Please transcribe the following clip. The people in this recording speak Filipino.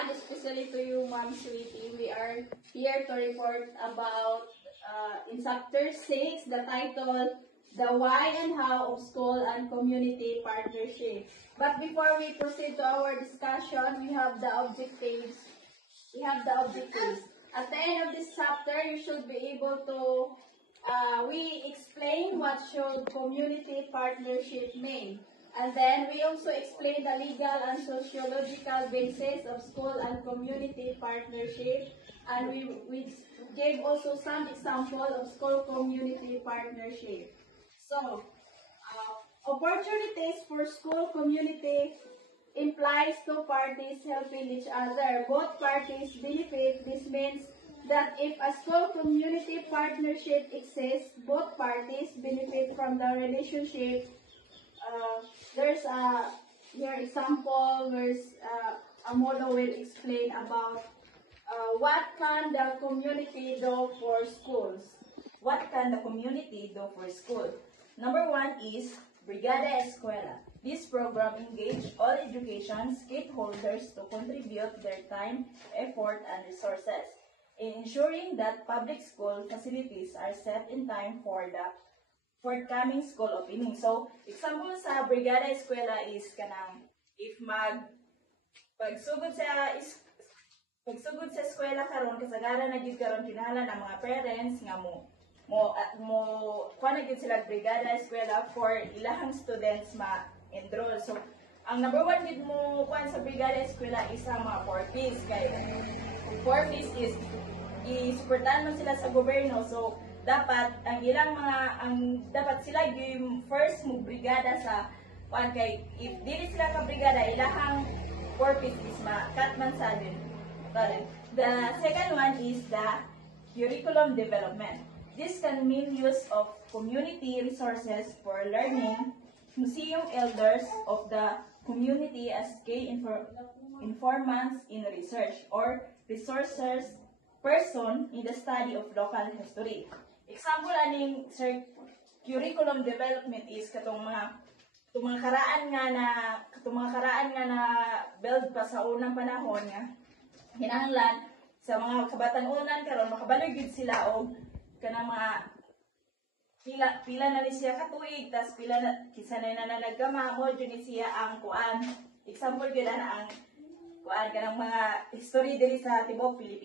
everyone, especially to you, Ma'am Sweetie. We are here to report about in chapter 6, the title, The Why and How of School and Community Partnership. But before we proceed to our discussion, we have the objectives. At the end of this chapter, you should be able to, we explain what should community partnership mean. And then we also explain the legal and sociological basis of school and community partnership. And we gave also some example of school community partnership. So, opportunities for school community implies two parties helping each other. Both parties benefit. This means that if a school community partnership exists, both parties benefit from the relationship. There's a here example where Amolo will explain about what can the community do for schools. What can the community do for school? Number one is Brigada Escuela. This program engages all education stakeholders to contribute their time, effort, and resources in ensuring that public school facilities are set in time for the forthcoming school opening. So, example sa Brigada Escuela is kanang if pagsugod sa eskwela karon kasagaran na gid karon kinahanglan ang mga parents nga mo kuha na gid sila Brigada Escuela for ilahang students ma-enroll. So, ang number one gid mo kuha sa Brigada Escuela is ang mga 4Ps kay 4Ps is isuportahan man sila sa gobyerno. So, dapat dapat sila yung first mo brigada sa kay if dili sila ka brigada ilahang 4Ps is ma-cut man sa din. The second one is the curriculum development. This can mean use of community resources for learning, museum elders of the community as key informants in research, or resources person in the study of local history. Example aning curriculum development is katong mga karaan nga na build pa sa unang panahon nga hinahanglan sa mga kabatan-unan karon makabalik gid sila og kanang mga pila na ni siya katuig tas pila na kisanay na nagkama mo jud ni siya ang kuan. Example gid na ang kuan kanang mga history diri sa tibuok Pilipinas.